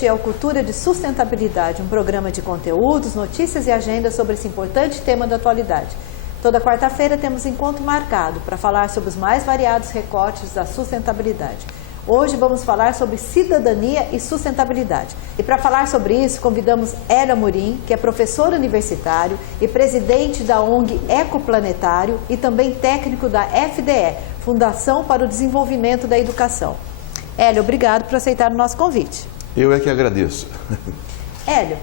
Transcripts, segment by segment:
Este é o Cultura de Sustentabilidade, um programa de conteúdos, notícias e agendas sobre esse importante tema da atualidade. Toda quarta-feira temos encontro marcado para falar sobre os mais variados recortes da sustentabilidade. Hoje vamos falar sobre cidadania e sustentabilidade. E para falar sobre isso, convidamos Hélio Amorim, que é professor universitário e presidente da ONG Ecoplanetário e também técnico da FDE, Fundação para o Desenvolvimento da Educação. Hélio, obrigado por aceitar o nosso convite. Eu é que agradeço. Hélio,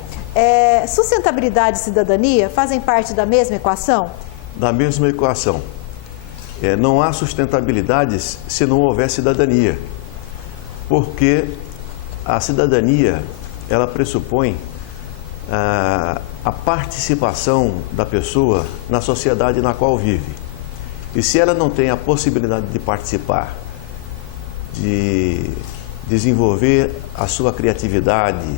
sustentabilidade e cidadania fazem parte da mesma equação? Da mesma equação. Não há sustentabilidade se não houver cidadania. Porque a cidadania, ela pressupõe a participação da pessoa na sociedade na qual vive. E se ela não tem a possibilidade de participar, de desenvolver a sua criatividade,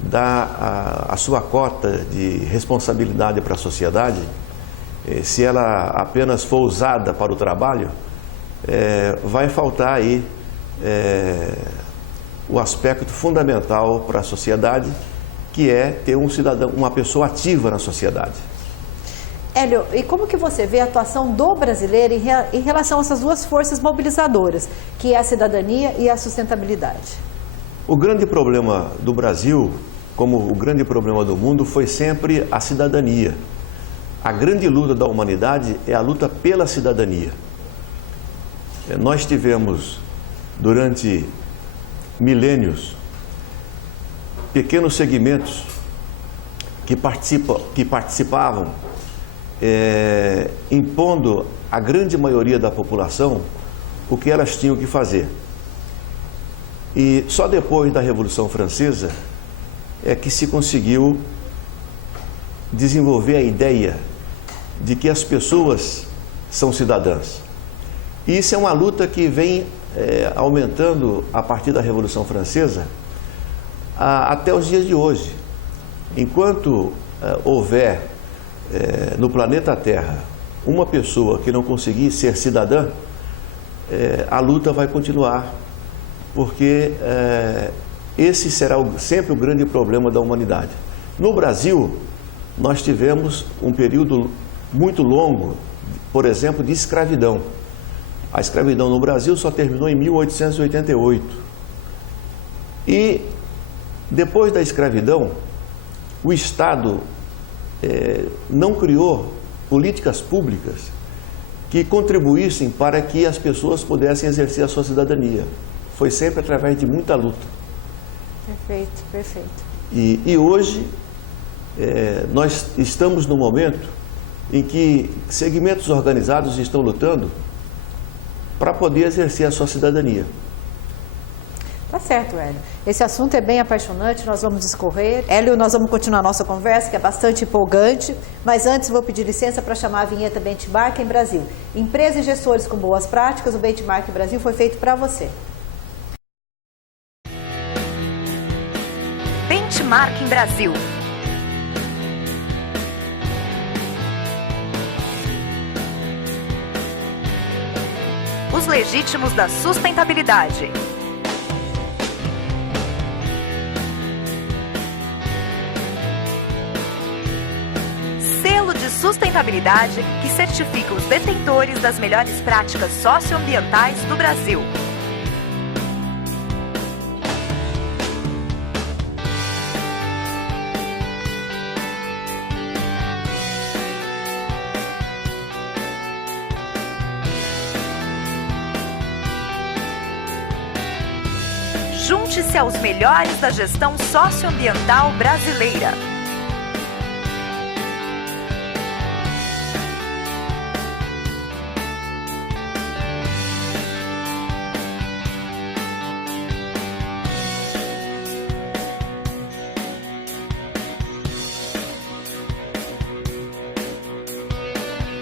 dar a sua cota de responsabilidade para a sociedade, se ela apenas for usada para o trabalho, vai faltar aí o aspecto fundamental para a sociedade, que é ter um cidadão, uma pessoa ativa na sociedade. Hélio, e como que você vê a atuação do brasileiro em relação a essas duas forças mobilizadoras, que é a cidadania e a sustentabilidade? O grande problema do Brasil, como o grande problema do mundo, foi sempre a cidadania. A grande luta da humanidade é a luta pela cidadania. Nós tivemos, durante milênios, pequenos segmentos que participavam, impondo à grande maioria da população o que elas tinham que fazer. E só depois da Revolução Francesa é que se conseguiu desenvolver a ideia de que as pessoas são cidadãs. E isso é uma luta que vem aumentando a partir da Revolução Francesa até os dias de hoje. Enquanto houver no planeta Terra uma pessoa que não conseguir ser cidadã, a luta vai continuar, porque esse será sempre o grande problema da humanidade. No Brasil, nós tivemos um período muito longo, por exemplo, de escravidão. A escravidão no Brasil só terminou em 1888. E depois da escravidão, o Estado não criou políticas públicas que contribuíssem para que as pessoas pudessem exercer a sua cidadania. Foi sempre através de muita luta. Perfeito, perfeito. E hoje nós estamos no momento em que segmentos organizados estão lutando para poder exercer a sua cidadania. Tá certo, Hélio. Esse assunto é bem apaixonante, nós vamos discorrer. Hélio, nós vamos continuar a nossa conversa, que é bastante empolgante, mas antes vou pedir licença para chamar a vinheta Benchmark em Brasil. Empresas e gestores com boas práticas, o Benchmark em Brasil foi feito para você. Benchmark em Brasil. Os legítimos da sustentabilidade. Selo de sustentabilidade que certifica os detentores das melhores práticas socioambientais do Brasil. Junte-se aos melhores da gestão socioambiental brasileira.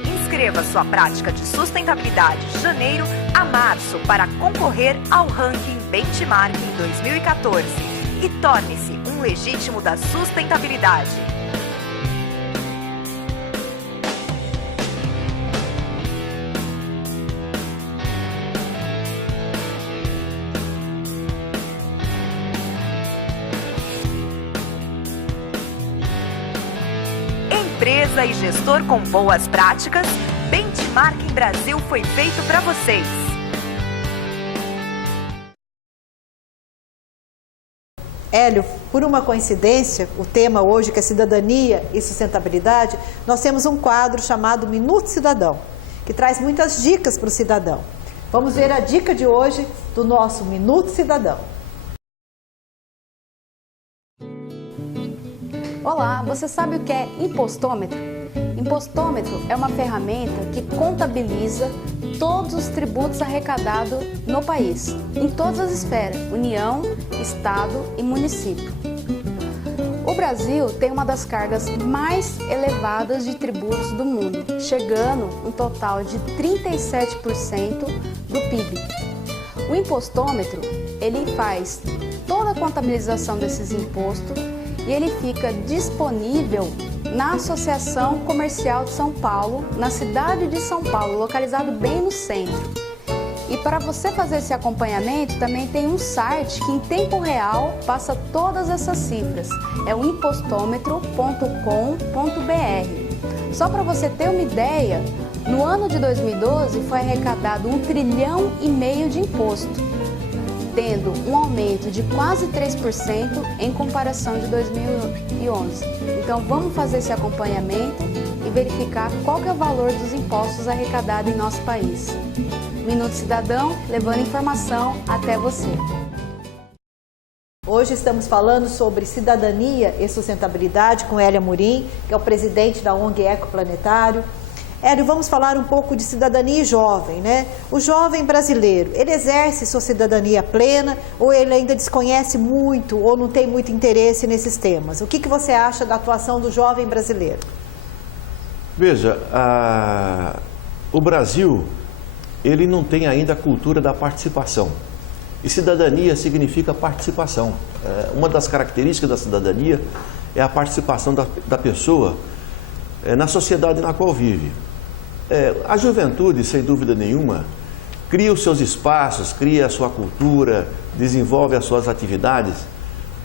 Inscreva sua prática de sustentabilidade de janeiro a março para concorrer ao ranking Benchmark em 2014 e torne-se um legítimo da sustentabilidade. empresa e gestor com boas práticas, Benchmarking Brasil foi feito para vocês. Hélio, por uma coincidência, o tema hoje que é cidadania e sustentabilidade, nós temos um quadro chamado Minuto Cidadão, que traz muitas dicas para o cidadão. Vamos ver a dica de hoje do nosso Minuto Cidadão. Olá, você sabe o que é impostômetro? Impostômetro é uma ferramenta que contabiliza todos os tributos arrecadados no país, em todas as esferas, União, Estado e município. O Brasil tem uma das cargas mais elevadas de tributos do mundo, chegando um total de 37% do PIB. O impostômetro, ele faz toda a contabilização desses impostos e ele fica disponível na Associação Comercial de São Paulo, na cidade de São Paulo, localizado bem no centro. E para você fazer esse acompanhamento, também tem um site que em tempo real passa todas essas cifras. É o impostômetro.com.br. Só para você ter uma ideia, no ano de 2012 foi arrecadado 1,5 trilhão de imposto, tendo um aumento de quase 3% em comparação de 2011. Então vamos fazer esse acompanhamento e verificar qual que é o valor dos impostos arrecadados em nosso país. Minuto Cidadão, levando informação até você. Hoje estamos falando sobre cidadania e sustentabilidade com Hélio Amorim, que é o presidente da ONG Ecoplanetário. Hélio, vamos falar um pouco de cidadania jovem, né? O jovem brasileiro, ele exerce sua cidadania plena ou ele ainda desconhece muito ou não tem muito interesse nesses temas? O que você acha da atuação do jovem brasileiro? Veja, o Brasil, ele não tem ainda a cultura da participação. E cidadania significa participação. Uma das características da cidadania é a participação da pessoa na sociedade na qual vive. A juventude, sem dúvida nenhuma, cria os seus espaços, cria a sua cultura, desenvolve as suas atividades,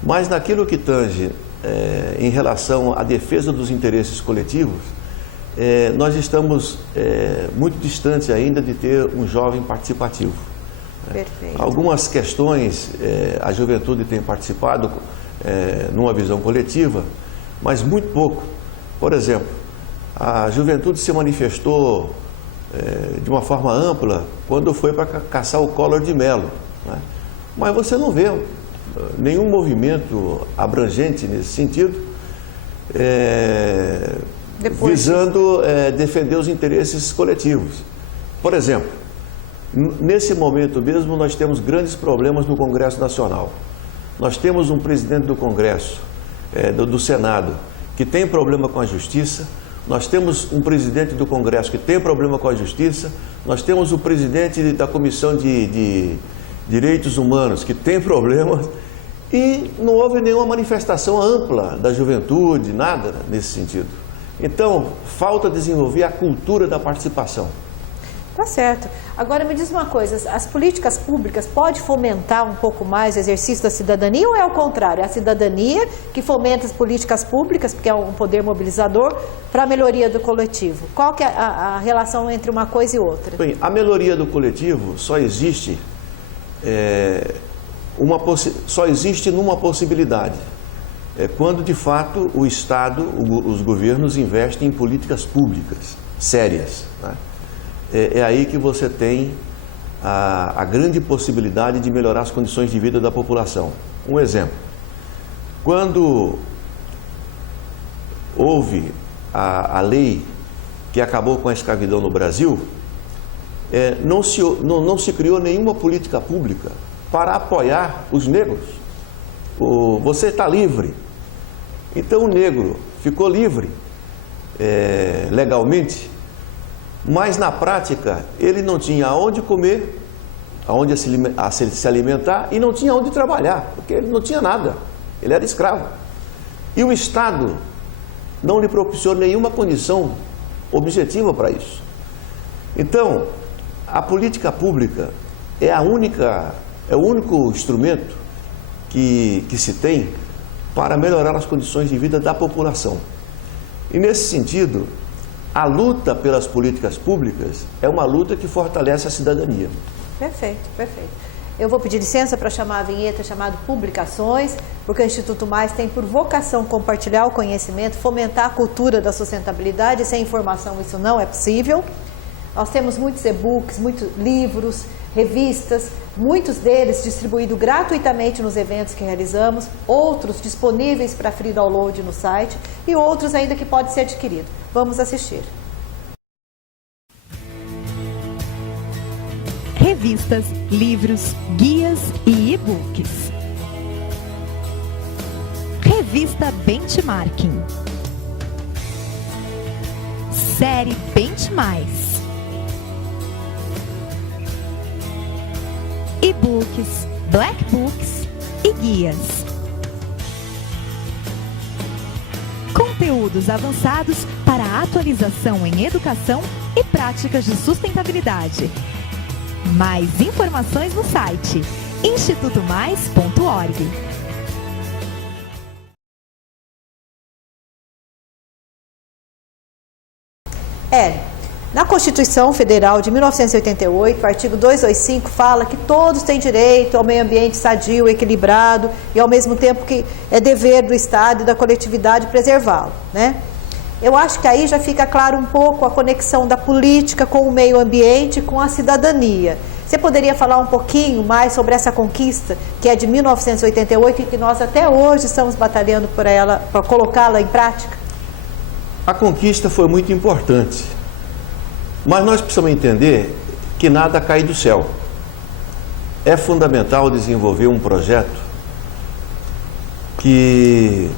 mas naquilo que tange em relação à defesa dos interesses coletivos, nós estamos muito distantes ainda de ter um jovem participativo. Perfeito. Algumas questões a juventude tem participado numa visão coletiva, mas muito pouco. Por exemplo, a juventude se manifestou de uma forma ampla quando foi para caçar o Collor de Mello, né? Mas você não vê nenhum movimento abrangente nesse sentido, visando defender os interesses coletivos. Por exemplo, nesse momento mesmo nós temos grandes problemas no Congresso Nacional. Nós temos um presidente do Congresso, do Senado, que tem problema com a Justiça. Nós temos um presidente do Congresso que tem problema com a Justiça. Nós temos o presidente da Comissão de Direitos Humanos que tem problemas. E não houve nenhuma manifestação ampla da juventude, nada nesse sentido. Então, falta desenvolver a cultura da participação. Tá certo. Agora me diz uma coisa, as políticas públicas podem fomentar um pouco mais o exercício da cidadania ou é o contrário? É a cidadania que fomenta as políticas públicas, porque é um poder mobilizador, para a melhoria do coletivo? Qual que é a relação entre uma coisa e outra? Bem, a melhoria do coletivo só existe, só existe numa possibilidade. Quando de fato o Estado, os governos investem em políticas públicas sérias, né? É aí que você tem a grande possibilidade de melhorar as condições de vida da população. Um exemplo, quando houve a lei que acabou com a escravidão no Brasil, não se criou nenhuma política pública para apoiar os negros. Você está livre. Então o negro ficou livre legalmente, mas na prática ele não tinha aonde comer, aonde se alimentar e não tinha onde trabalhar, porque ele não tinha nada, ele era escravo. E o Estado não lhe propiciou nenhuma condição objetiva para isso. Então, a política pública é o único instrumento que se tem para melhorar as condições de vida da população. E nesse sentido, a luta pelas políticas públicas é uma luta que fortalece a cidadania. Perfeito, perfeito. Eu vou pedir licença para chamar a vinheta chamada Publicações, porque o Instituto Mais tem por vocação compartilhar o conhecimento, fomentar a cultura da sustentabilidade, e sem informação isso não é possível. Nós temos muitos e-books, muitos livros, revistas, muitos deles distribuídos gratuitamente nos eventos que realizamos, outros disponíveis para free download no site e outros ainda que podem ser adquiridos. Vamos assistir. Revistas, livros, guias e e-books. Revista Benchmarking. Série Benchmais. E-books, black books e guias. Conteúdos avançados para a atualização em educação e práticas de sustentabilidade. Mais informações no site institutomais.org. Na Constituição Federal de 1988, o artigo 225 fala que todos têm direito ao meio ambiente sadio, equilibrado e ao mesmo tempo que é dever do Estado e da coletividade preservá-lo, né? Eu acho que aí já fica claro um pouco a conexão da política com o meio ambiente, com a cidadania. Você poderia falar um pouquinho mais sobre essa conquista, que é de 1988 e que nós até hoje estamos batalhando por ela, para colocá-la em prática? A conquista foi muito importante, mas nós precisamos entender que nada cai do céu. É fundamental desenvolver um projeto que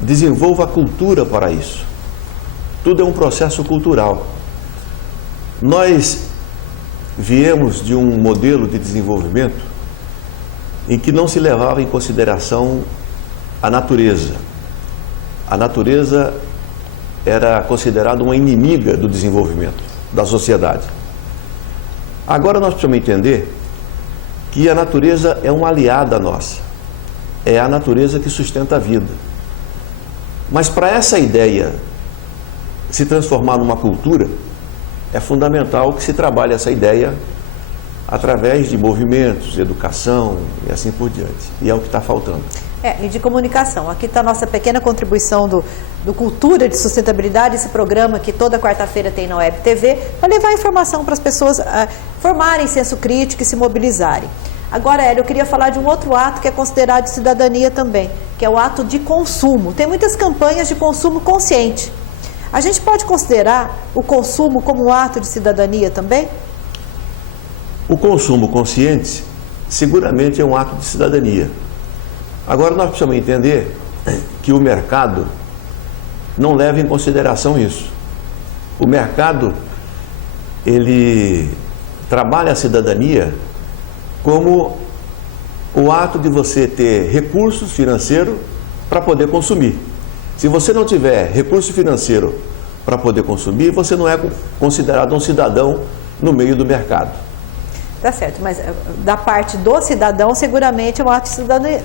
desenvolva a cultura para isso. Tudo é um processo cultural. Nós viemos de um modelo de desenvolvimento em que não se levava em consideração a natureza. A natureza era considerada uma inimiga do desenvolvimento da sociedade. Agora nós precisamos entender que a natureza é uma aliada nossa. É a natureza que sustenta a vida. Mas para essa ideia se transformar numa cultura, é fundamental que se trabalhe essa ideia através de movimentos, educação e assim por diante. E é o que está faltando. E de comunicação. Aqui está a nossa pequena contribuição do Cultura de Sustentabilidade, esse programa que toda quarta-feira tem na Web TV, para levar informação para as pessoas formarem senso crítico e se mobilizarem. Agora, Hélio, eu queria falar de um outro ato que é considerado de cidadania também, que é o ato de consumo. Tem muitas campanhas de consumo consciente. A gente pode considerar o consumo como um ato de cidadania também? O consumo consciente seguramente é um ato de cidadania. Agora nós precisamos entender que o mercado não leva em consideração isso. O mercado, ele trabalha a cidadania como o ato de você ter recursos financeiros para poder consumir. Se você não tiver recurso financeiro para poder consumir, você não é considerado um cidadão no meio do mercado. Tá certo, mas da parte do cidadão, seguramente é um ato de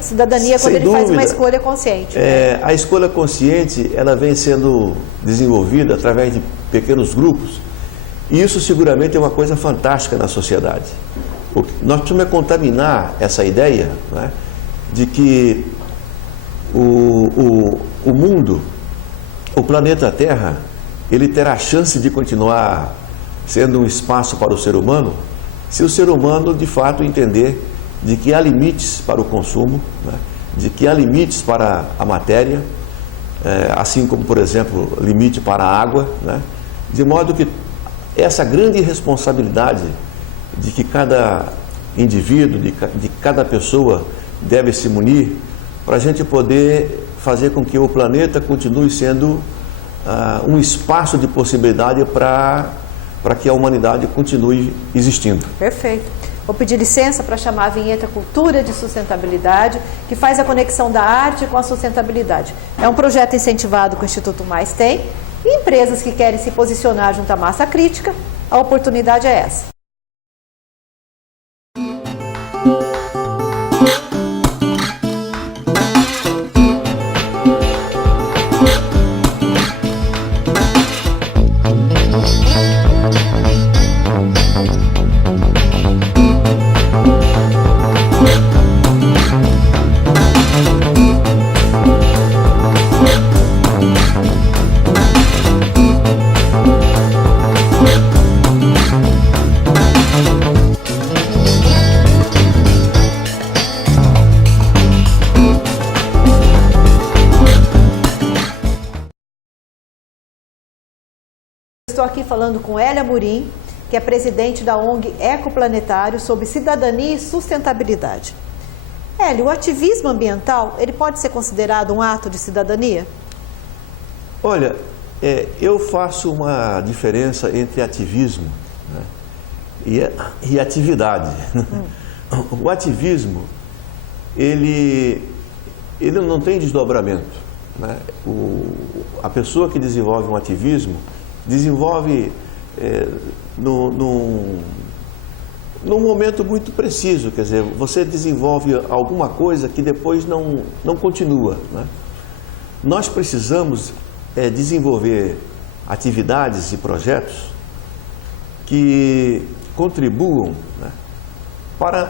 cidadania quando ele faz uma escolha consciente. A escolha consciente, ela vem sendo desenvolvida através de pequenos grupos, e isso seguramente é uma coisa fantástica na sociedade. Nós precisamos contaminar essa ideia, né, de que o mundo, o planeta Terra, ele terá a chance de continuar sendo um espaço para o ser humano, se o ser humano de fato entender de que há limites para o consumo, né, de que há limites para a matéria, assim como, por exemplo, limite para a água, né, de modo que essa grande responsabilidade de que cada indivíduo, de cada pessoa deve se munir, para a gente poder fazer com que o planeta continue sendo um espaço de possibilidade para que a humanidade continue existindo. Perfeito. Vou pedir licença para chamar a vinheta Cultura de Sustentabilidade, que faz a conexão da arte com a sustentabilidade. É um projeto incentivado que o Instituto Mais tem, e empresas que querem se posicionar junto à massa crítica, a oportunidade é essa. estou aqui falando com Hélia Amorim, que é presidente da ONG Ecoplanetário, sobre cidadania e sustentabilidade. Hélia, o ativismo ambiental, ele pode ser considerado um ato de cidadania? Olha, eu faço uma diferença entre ativismo, né, e atividade. O ativismo, ele não tem desdobramento, né? A pessoa que desenvolve um ativismo, desenvolve num momento muito preciso, quer dizer, você desenvolve alguma coisa que depois não continua, né? Nós precisamos desenvolver atividades e projetos que contribuam, né, para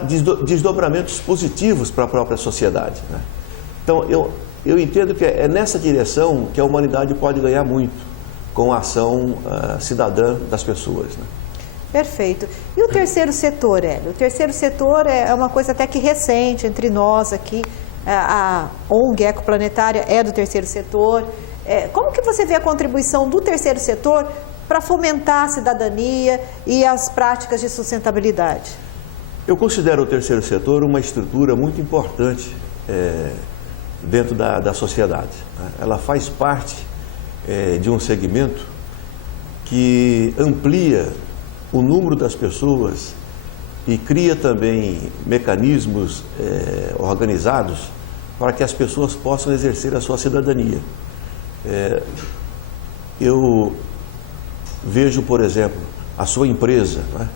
desdobramentos positivos para a própria sociedade, né? Então, eu entendo que é nessa direção que a humanidade pode ganhar muito com a ação cidadã das pessoas, né? Perfeito. E o terceiro setor, Hélio? O terceiro setor é uma coisa até que recente entre nós aqui. A ONG Ecoplanetária é do terceiro setor. Como que você vê a contribuição do terceiro setor para fomentar a cidadania e as práticas de sustentabilidade? Eu considero o terceiro setor uma estrutura muito importante dentro da sociedade, né? Ela faz parte de um segmento que amplia o número das pessoas e cria também mecanismos organizados para que as pessoas possam exercer a sua cidadania. Eu vejo, por exemplo, a sua empresa, né?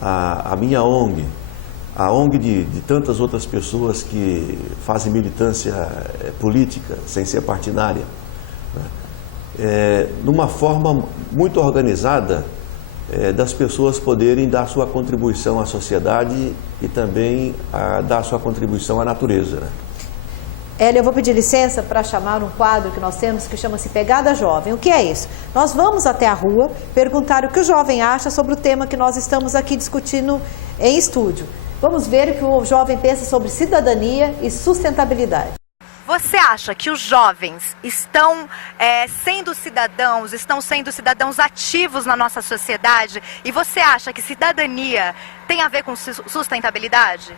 A minha ONG, a ONG de tantas outras pessoas que fazem militância política, sem ser partidária, né? Numa forma muito organizada das pessoas poderem dar sua contribuição à sociedade e também dar sua contribuição à natureza, né? Hélia, eu vou pedir licença para chamar um quadro que nós temos que chama-se Pegada Jovem. O que é isso? Nós vamos até a rua perguntar o que o jovem acha sobre o tema que nós estamos aqui discutindo em estúdio. Vamos ver o que o jovem pensa sobre cidadania e sustentabilidade. Você acha que os jovens estão sendo cidadãos ativos na nossa sociedade? E você acha que cidadania tem a ver com sustentabilidade?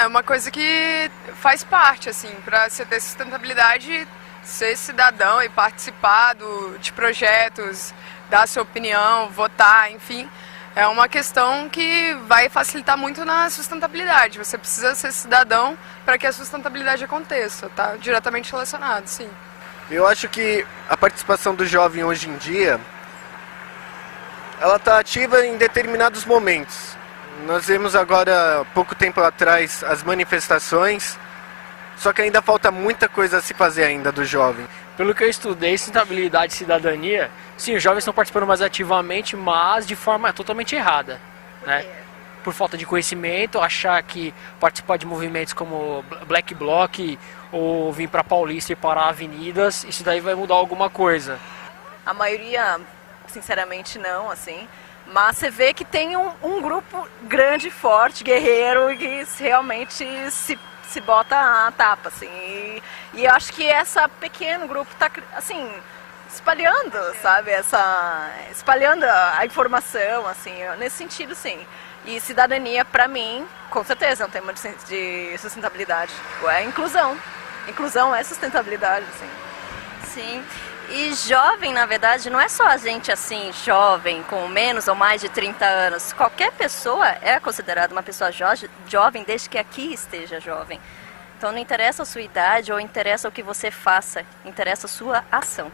É uma coisa que faz parte, assim, para você ter sustentabilidade, ser cidadão e participar de projetos, dar sua opinião, votar, enfim, é uma questão que vai facilitar muito na sustentabilidade. Você precisa ser cidadão para que a sustentabilidade aconteça, tá diretamente relacionado, sim. Eu acho que a participação do jovem hoje em dia, ela está ativa em determinados momentos. Nós vemos agora, pouco tempo atrás, as manifestações, só que ainda falta muita coisa a se fazer ainda do jovem. Pelo que eu estudei, sustentabilidade e cidadania, sim, os jovens estão participando mais ativamente, mas de forma totalmente errada, né? Por falta de conhecimento, achar que participar de movimentos como Black Bloc ou vir para Paulista e parar avenidas, isso daí vai mudar alguma coisa. A maioria, sinceramente, não, assim. Mas você vê que tem um grupo grande, forte, guerreiro, que realmente se bota a tapa, assim. E eu acho que esse pequeno grupo está, assim, espalhando, sabe? Espalhando a informação, assim, nesse sentido, sim. E cidadania, para mim, com certeza é um tema de sustentabilidade. É inclusão. Inclusão é sustentabilidade, assim. Sim. E jovem, na verdade, não é só a gente assim, jovem, com menos ou mais de 30 anos. Qualquer pessoa é considerada uma pessoa jovem desde que aqui esteja jovem. Então não interessa a sua idade ou interessa o que você faça, interessa a sua ação.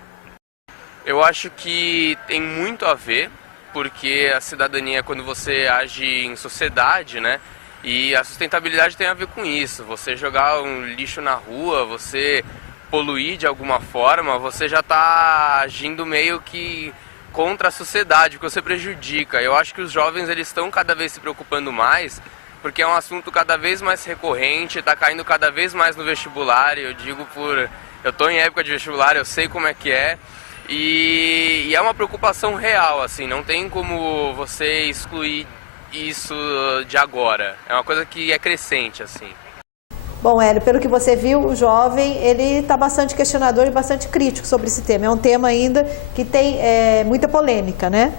Eu acho que tem muito a ver, porque a cidadania é quando você age em sociedade, né? E a sustentabilidade tem a ver com isso. Você jogar um lixo na rua, você poluir de alguma forma, você já está agindo meio que contra a sociedade, que você prejudica. Eu acho que os jovens eles estão cada vez se preocupando mais, porque é um assunto cada vez mais recorrente, está caindo cada vez mais no vestibular. Eu digo eu estou em época de vestibular, eu sei como é que é, e é uma preocupação real, assim, não tem como você excluir isso de agora. É uma coisa que é crescente, assim. Bom, Hélio, pelo que você viu, o jovem, ele está bastante questionador e bastante crítico sobre esse tema. É um tema ainda que tem muita polêmica, né?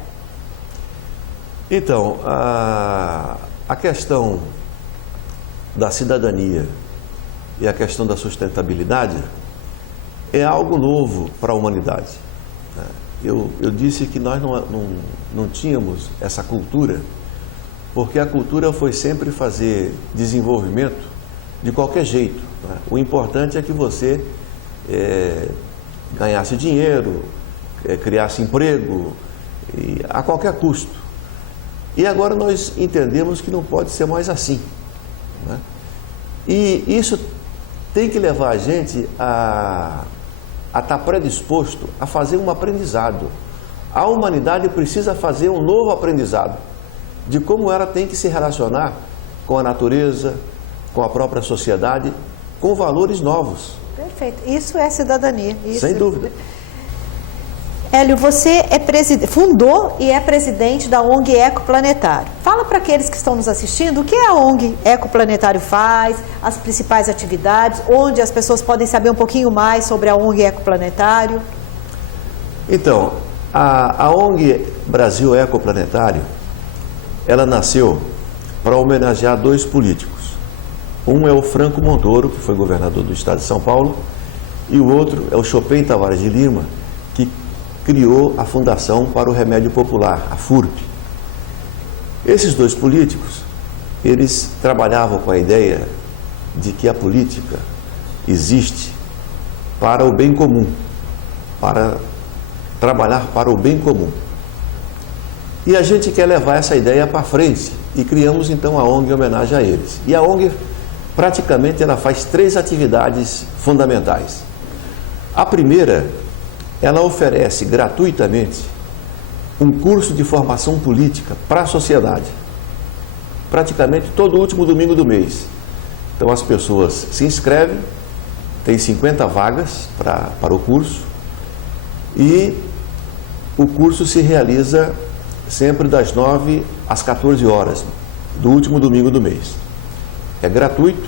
Então, a questão da cidadania e a questão da sustentabilidade é algo novo para a humanidade. Eu disse que nós não tínhamos essa cultura, porque a cultura foi sempre fazer desenvolvimento de qualquer jeito. O importante é que você ganhasse dinheiro, criasse emprego, a qualquer custo. E agora nós entendemos que não pode ser mais assim. E isso tem que levar a gente a estar predisposto a fazer um aprendizado. A humanidade precisa fazer um novo aprendizado de como ela tem que se relacionar com a natureza, com a própria sociedade, com valores novos. Perfeito. Isso é cidadania. Isso. Sem dúvida. Hélio, você fundou e é presidente da ONG Ecoplanetário. Fala para aqueles que estão nos assistindo o que a ONG Ecoplanetário faz, as principais atividades, onde as pessoas podem saber um pouquinho mais sobre a ONG Ecoplanetário. Então, a ONG Brasil Ecoplanetário, ela nasceu para homenagear dois políticos. Um é o Franco Montoro, que foi governador do estado de São Paulo, e o outro é o Chopin Tavares de Lima, que criou a Fundação para o Remédio Popular, a FURP. Esses dois políticos, eles trabalhavam com a ideia de que a política existe para o bem comum, para trabalhar para o bem comum. E a gente quer levar essa ideia para frente e criamos então a ONG em homenagem a eles. E a ONG, praticamente, ela faz 3 atividades fundamentais. A primeira, ela oferece gratuitamente um curso de formação política para a sociedade, praticamente todo último domingo do mês. Então as pessoas se inscrevem, tem 50 vagas para o curso, e o curso se realiza sempre das 9 às 14 horas, do último domingo do mês. É gratuito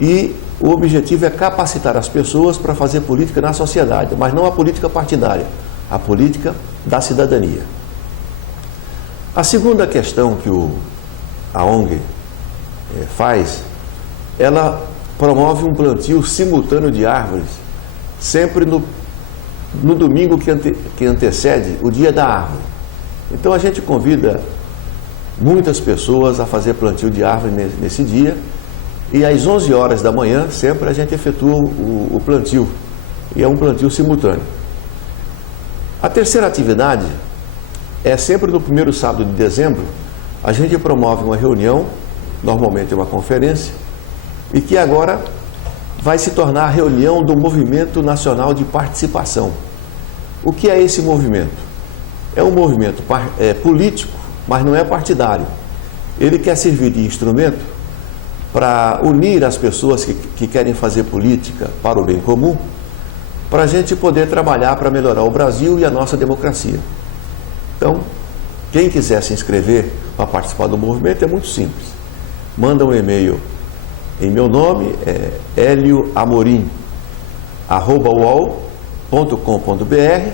e o objetivo é capacitar as pessoas para fazer política na sociedade, mas não a política partidária, a política da cidadania. A segunda questão que a ONG faz, ela promove um plantio simultâneo de árvores, sempre no domingo que antecede o dia da árvore. Então a gente convida muitas pessoas a fazer plantio de árvore nesse dia, e às 11 horas da manhã sempre a gente efetua o plantio, e é um plantio simultâneo. A terceira atividade é sempre no primeiro sábado de dezembro, a gente promove uma reunião, normalmente uma conferência, e que agora vai se tornar a reunião do Movimento Nacional de Participação. O que é esse movimento? É um movimento político, mas não é partidário. Ele quer servir de instrumento para unir as pessoas que querem fazer política para o bem comum, para a gente poder trabalhar para melhorar o Brasil e a nossa democracia. Então, quem quiser se inscrever para participar do movimento é muito simples. Manda um e-mail em meu nome, helioamorim@uol.com.br,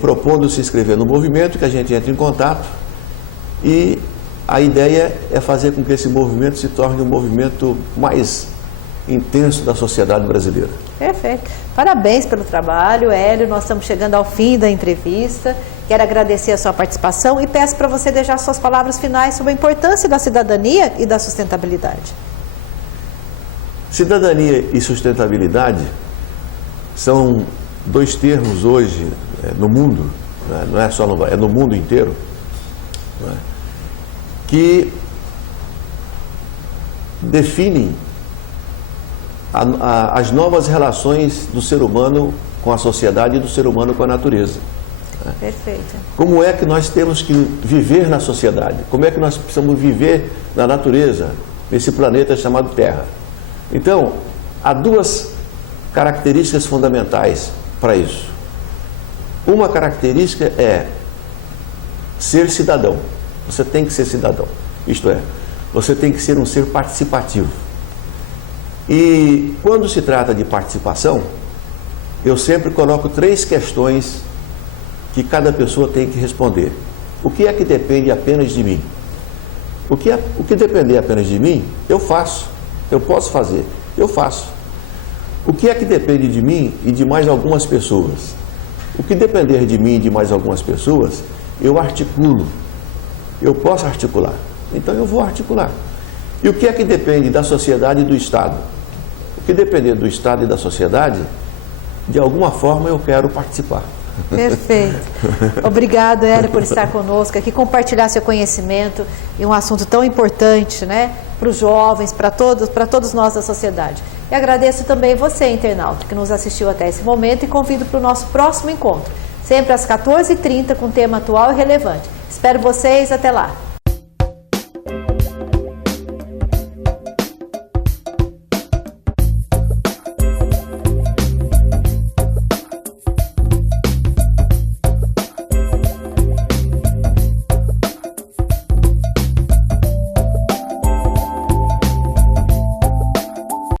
propondo se inscrever no movimento, que a gente entra em contato, e a ideia é fazer com que esse movimento se torne um movimento mais intenso da sociedade brasileira. Perfeito. Parabéns pelo trabalho, Hélio. Nós estamos chegando ao fim da entrevista. Quero agradecer a sua participação e peço para você deixar suas palavras finais sobre a importância da cidadania e da sustentabilidade. Cidadania e sustentabilidade são 2 termos hoje no mundo, não é só é no mundo inteiro, que definem as novas relações do ser humano com a sociedade e do ser humano com a natureza. Perfeito. Como é que nós temos que viver na sociedade? Como é que nós precisamos viver na natureza, nesse planeta chamado Terra? Então, há 2 características fundamentais para isso. Uma característica é ser cidadão. Você tem que ser cidadão. Isto é, você tem que ser um ser participativo. E quando se trata de participação, eu sempre coloco 3 questões que cada pessoa tem que responder. O que é que depende apenas de mim? O que depender apenas de mim, eu faço. Eu posso fazer, eu faço. O que é que depende de mim e de mais algumas pessoas? O que depender de mim e de mais algumas pessoas, eu articulo. Eu posso articular. Então eu vou articular. E o que é que depende da sociedade e do Estado? O que depender do Estado e da sociedade, de alguma forma eu quero participar. Perfeito. Obrigado, Hélio, por estar conosco aqui, compartilhar seu conhecimento em um assunto tão importante, né, para os jovens, para todos nós da sociedade. E agradeço também você, internauta, que nos assistiu até esse momento e convido para o nosso próximo encontro, sempre às 14h30, com tema atual e relevante. Espero vocês, até lá.